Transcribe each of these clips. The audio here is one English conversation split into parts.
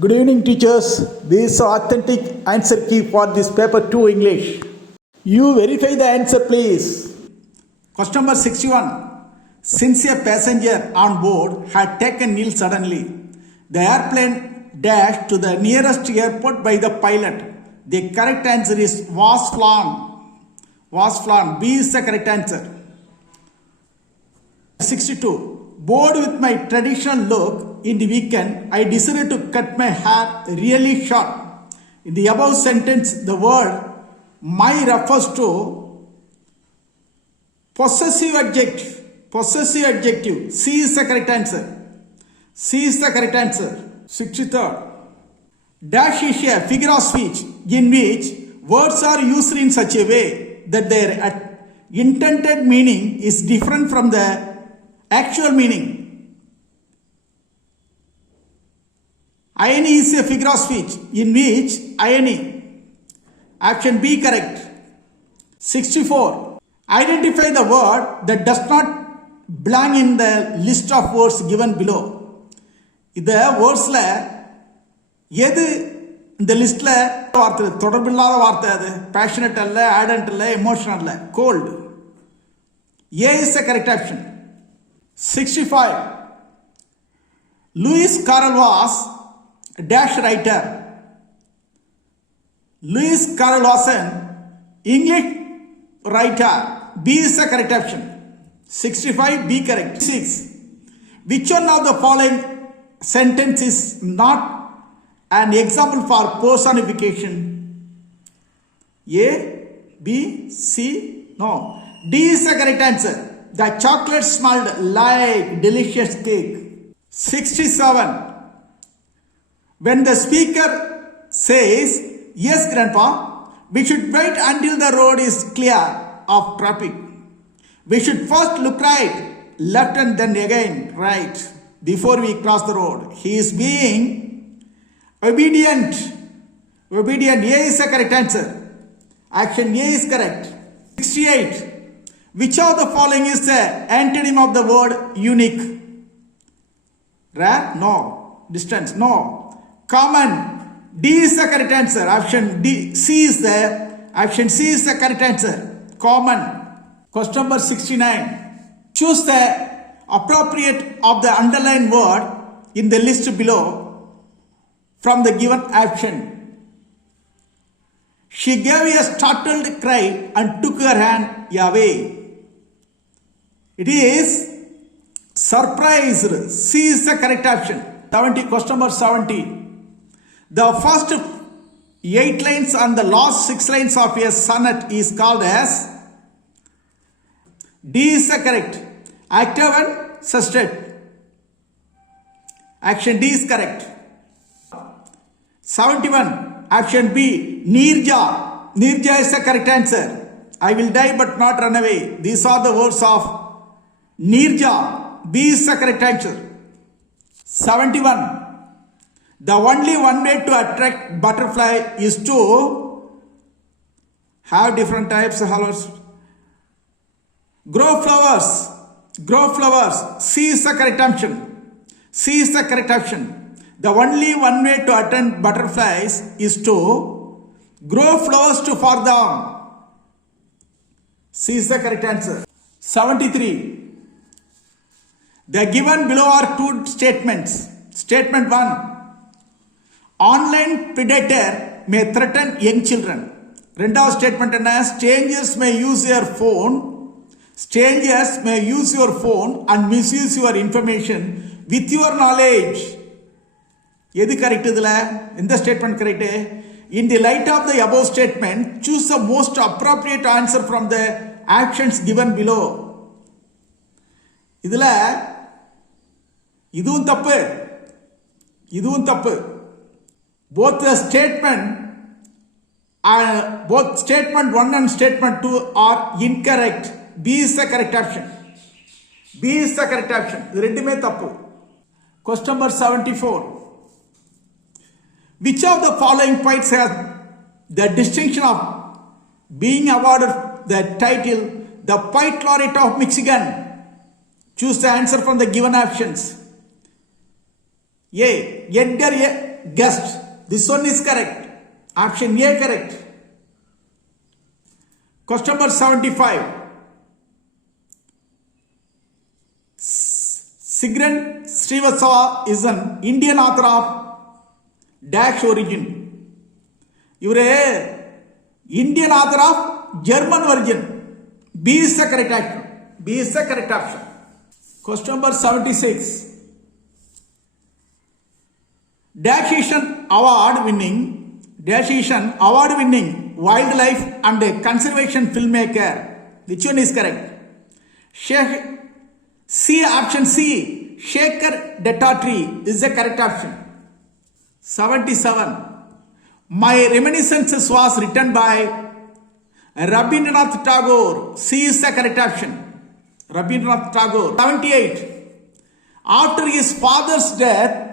Good evening, teachers. This is authentic answer key for this paper 2 English. You verify the answer, please. Question number 61. Since a passenger on board had taken ill suddenly, the airplane dashed to the nearest airport by the pilot. The correct answer is was flown. Was flown. B is the correct answer. 62. Bored with my traditional look in the weekend, I decided to cut my hair really short. In the above sentence, the word my refers to possessive adjective. Possessive adjective. C is the correct answer. C is the correct answer. 63rd. Dash is a figure of speech in which words are used in such a way that their intended meaning is different from the actual meaning. Irony is a figure of speech in which irony. Option B correct. 64. Identify the word that does not belong in the list of words given below. இந்த வேர்ட்ஸில் எது இந்த லிஸ்ட்டில் வார்த்தை தொடர்பில்லாத வார்த்தை அது passionate அல்ல, ஆடன்ட் இல்லை, எமோஷனல் இல்லை, cold. A is the correct option. 65. Lewis Carroll was a dash writer. Lewis Carroll was an English writer. B is the correct option. 65. B correct. 6. Which one of the following sentence is not an example for personification? A, B, C, no. D is the correct answer. The chocolate smelled like delicious cake. 67. When the speaker says, yes, Grandpa, we should wait until the road is clear of traffic. We should first look right, left, and then again right before we cross the road. He is being obedient. Obedient. A is the correct answer. Action A is correct. 68. Which of the following is the antonym of the word unique? Rare? No. Distance? No. Common? D is the correct answer. Option D. C is the option C is the correct answer. Common. Question number 69. Choose the appropriate of the underlined word in the list below from the given option. She gave a startled cry and took her hand away. It is surprised. C is the correct option. 70. Question number 70. The first 8 lines and the last 6 lines of a sonnet is called as. D is the correct. Octave and sestet. Action D is correct. 71. Option B. Nirja. Nirja is the correct answer. I will die but not run away. These are the words of Nirja. B is the correct answer. 71. The only one way to attract butterfly is to have different types of flowers. Grow flowers. Grow flowers. C is the correct option. C is the correct option. The only one way to attract butterflies is to grow flowers to for them. C is the correct answer. 73. The given below are two statements. Statement 1. Online predator may threaten young children. ரெண்டாவது statement என்ன? Strangers may use your phone. Strangers may use your phone and misuse your information with your knowledge. எது correct இதுல? எந்த statement correct? In the light of the above statement, choose the most appropriate answer from the actions given below. இதுல இதுவும் தப்பு, இதுவும் தப்பு. Both the statement 1 and statement 2 are incorrect. B is the correct option. B is the correct option. இது ரெண்டுமே தப்பு. Question number 74. Which of the following poets has the distinction of being awarded the title the Poet Laureate of Michigan? Choose the answer from the given options. A. Edgar guest. This one is correct. Option A correct. Question number 75. Sigran Srivastava is an Indian author of dash origin. You're a Indian author of German origin. B is the correct option. B is the correct option. Question number 76. Dash is an award winning wildlife and conservation filmmaker. Which one is correct? Option C, Shekhar Dattatri is the correct option. 77. My Reminiscences was written by Rabindranath Tagore. C is the correct option. Rabindranath Tagore. 78. After his father's death,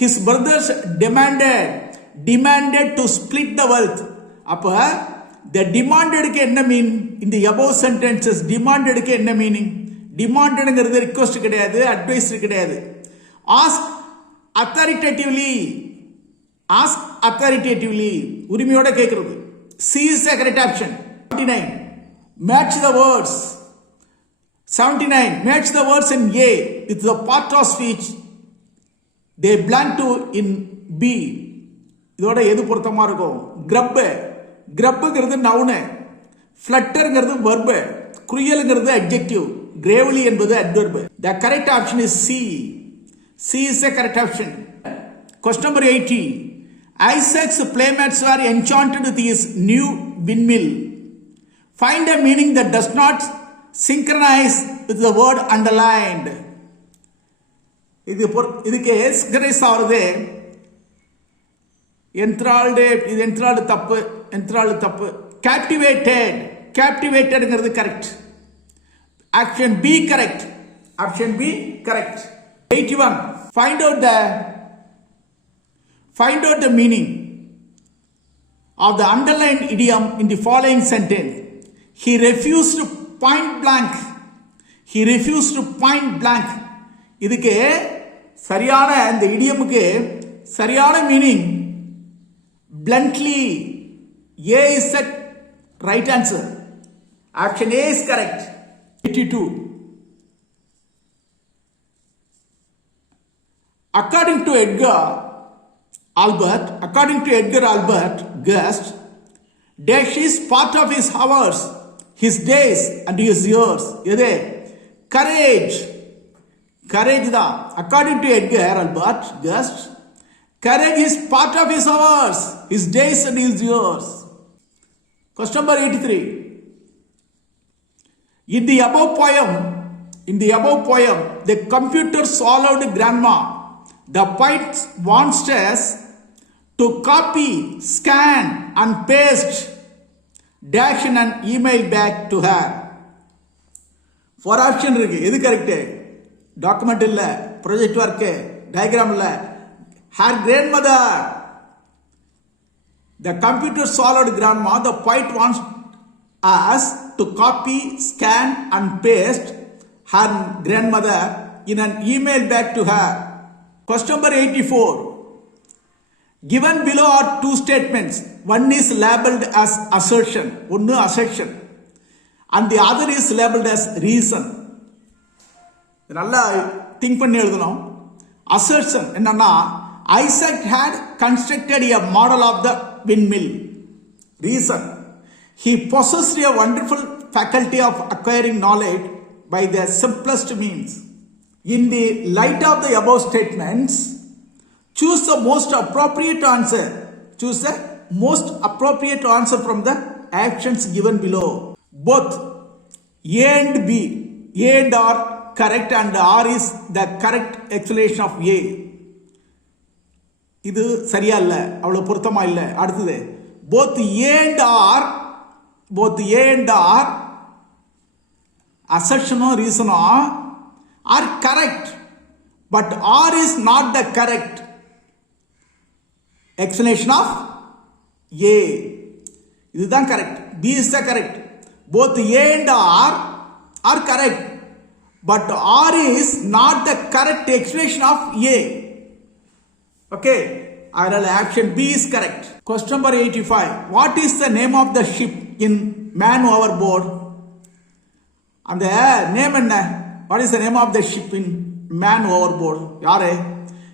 his brothers demanded to split the wealth. அப்போ the demanded க்கு என்ன மீன்? In the above sentences demanded க்கு என்ன meaning? demandedங்கிறது request கிடையாது, advice கிடையாது. ask authoritatively உரிமையோட கேட்கிறது. C is the correct option. 79. Match the words. 79. Match the words in A with the part of speech they belong to in B. இதோட எது பொருத்தமா இருக்கும்? grubங்கிறது noun, flutterங்கிறது verb, cruelங்கிறது adjective, gravely என்பது adverb. The correct option is C. C is the correct option. Question number 80. Isaac's playmates were enchanted with his new windmill. Find a meaning that does not synchronize with the word underlined. இதுக்கு synchronize ஆகுது. enthralled தப்பு. captivatedங்கிறது correct. Option B correct. 81. Find out the meaning of the underlined idiom in the following sentence. He refused point blank. இதுக்கு சரியான இந்த இடியமுக்கு சரியான meaning bluntly. A is the right answer. Option A is correct. 82. According to Edgar Albert Guest, dash is part of his hours, his days and his years. எது? Courage தான். According to Edgar Albert Guest, courage is part of his hours, his days and his years. Question number 83. In the above poem, the computer swallowed grandma. The poet wants us to copy, scan and paste dash in an email back to her. For option இருக்கு. எது correct? Document இல்ல, project work, diagram இல்ல. Her grandmother. The computer swallowed grandma. The poet wants us to copy, scan and paste her grandmother in an email back to her. Question number 84. Given below are two statements. One is labeled as assertion. One assertion. And the other is labeled as reason. நல்லா think பண்ணி எழுதணும். Assertion என்னன்னா, Isaac had constructed a model of the windmill. Reason, he possessed a wonderful faculty of acquiring knowledge by the simplest means. In the light of the above statements, choose the most appropriate answer. Choose the most appropriate answer from the actions given below. Both A and B, A and R correct and R is the correct explanation of A. இது சரியா இல்ல, அவ்வளவு பொருத்தமா இல்ல. அடுத்தது both A and R assertion or reason are correct, but R is not the correct explanation of A. இதுதான் correct. B is the correct. Both A and R are correct, But R is not the correct explanation of A. Okay, option B is correct. Question number 85. What is the name of the ship in man overboard? And the name and what is the name of the ship in man overboard? Yare?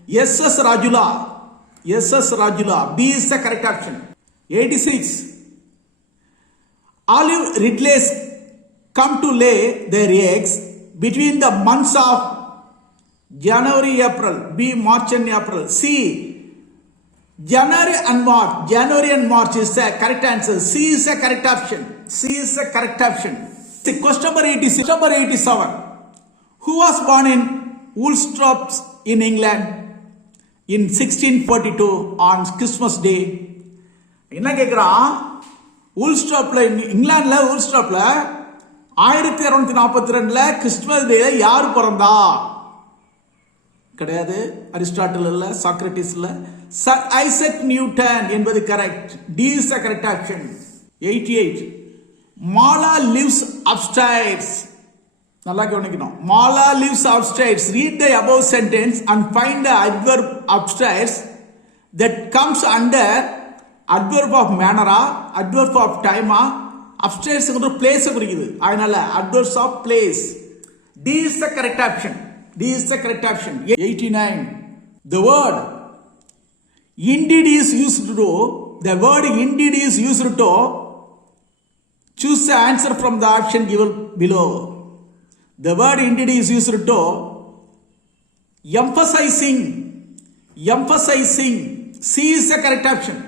SS Rajula. SS Rajula. B is the correct option. 86. Olive Ridleys come to lay their eggs between the months of January, April. B, March and April. C, January and March. January and March is the correct answer. C is the correct option. C is the correct option. Question number 86. Question number 87. Who was born in Woolsthorpe in England in 1642 on Christmas Day? என்ன கேட்குறான்? Woolsthorpe இங்கிலாந்துல Woolsthorpe 1242 Christmas டேல யார் பிறந்தா? கிடையாது. Aristotle இல்ல, Socrates இல்ல, sir Isaac Newton என்பது correct. D is the correct option. 88. Mala lives upstairs. நல்லா கவனிக்கணும். Mala lives upstairs. Read the above sentence and find the adverb upstairs that comes under adverb of manner, adverb of time, upstairs place குறிக்குது. அதனால adverbs of place. D is the correct option. D is the correct option. 89. The word indeed is used to, the word indeed is used to choose the answer from the option given below. The word indeed is used to emphasizing. Emphasizing. C is the correct option.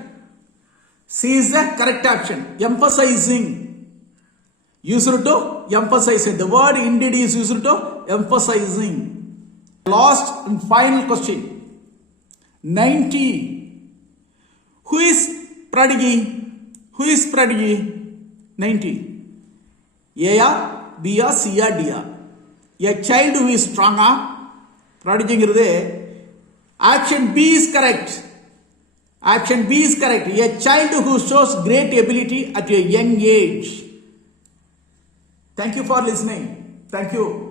C is the correct option. Emphasizing. Used to emphasizing. The word indeed is used to emphasizing. Last and final question. 90. Who is prodigy? Who is prodigy? 90. A or B or C or D or? A child who is stronger. Prodigy is option B is correct. Option B is correct. A child who shows great ability at a young age. Thank you for listening. Thank you.